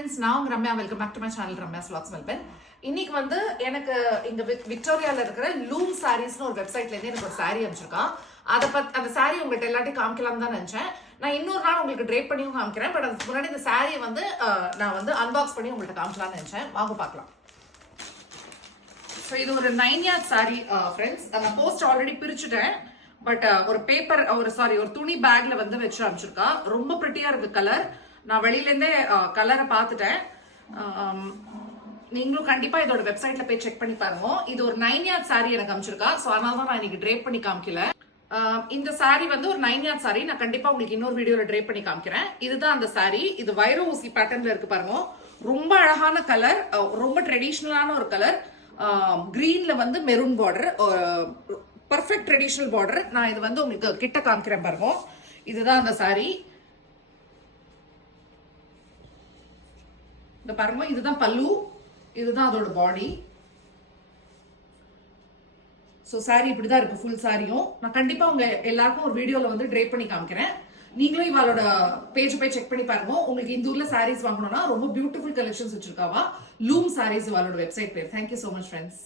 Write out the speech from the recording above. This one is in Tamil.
friends, நான் உங்க Ramya. Welcome back to my channel Ramya's vlogs Melbourne. இன்னைக்கு வந்து எனக்கு இங்க விக்டோரியால இருக்கிற லூம் சாரீஸ்னு ஒரு வெப்சைட்ல இருந்து எனக்கு ஒரு சாரி அனுப்பிச்சிருக்கான். அந்த சாரி உங்கள்கிட்ட எல்லாத்தையும் காமிக்கலாம் தான் நினைச்சேன். நான் இன்னொரு நாள் உங்களுக்கு ட்ரேப் பண்ணியும் காமிக்கிறேன். பட் அதுக்கு முன்னாடி இந்த சாரியை வந்து நான் வந்து அன்பாக்ஸ் பண்ணி உங்கள்கிட்ட காமிக்கலாம்னு நினைச்சேன். வாங்க பார்க்கலாம். ஸோ இது ஒரு 9 yard சாரி ஃப்ரெண்ட்ஸ். நான் போஸ்ட் ஆல்ரெடி பிரிச்சுட்டேன். பட் ஒரு பேப்பர் ஒரு துணி பேக்ல வந்து வச்சு அனுப்பிச்சிருக்கா. ரொம்ப பிரிட்டியா இருக்கு கலர். நான் வெளியிலேருந்தே கலரை பார்த்துட்டேன். நீங்களும் கண்டிப்பா இதோட வெப்சைட்ல போய் செக் பண்ணி பாருங்க. இது ஒரு 9 yard சாரி எனக்கு அனுப்பிச்சிருக்கா. ஸோ அதனால தான் நான் இன்னைக்கு ட்ரேப் பண்ணி காமிக்கல. இந்த சாரி வந்து ஒரு 9 yard சாரி. நான் கண்டிப்பா உங்களுக்கு இன்னொரு வீடியோல ட்ரேப் பண்ணி காமிக்கிறேன். இதுதான் அந்த சாரி. இது வைர ஊசி பேட்டர்ன்ல இருக்கு பாருங்க. ரொம்ப அழகான கலர், ரொம்ப ட்ரெடிஷ்னலான ஒரு கலர். கிரீன்ல வந்து maroon border, perfect traditional border. நான் இது வந்து உங்களுக்கு கிட்ட காமிக்கிறேன் பாருங்க. இதுதான் அந்த சாரி. இந்த பாருங்க, இதுதான் பல்லு, இதுதான் அதோட பாடி. ஸோ சாரி இப்படிதான் இருக்கு ஃபுல் சாரியும். நான் கண்டிப்பா உங்க எல்லாருக்கும் ஒரு வீடியோல வந்து ட்ரேப் பண்ணி காமிக்கிறேன். நீங்களும் இவளோட பேஜ் போய் செக் பண்ணி பாருங்க. உங்களுக்கு இந்த ஊர்ல சாரீஸ் வாங்கணும்னா ரொம்ப பியூட்டிஃபுல் கலெக்ஷன்ஸ் வச்சிருக்காவா. லூம் சாரீஸ் இவளோட வெப்சைட் பேர். Thank you so much friends.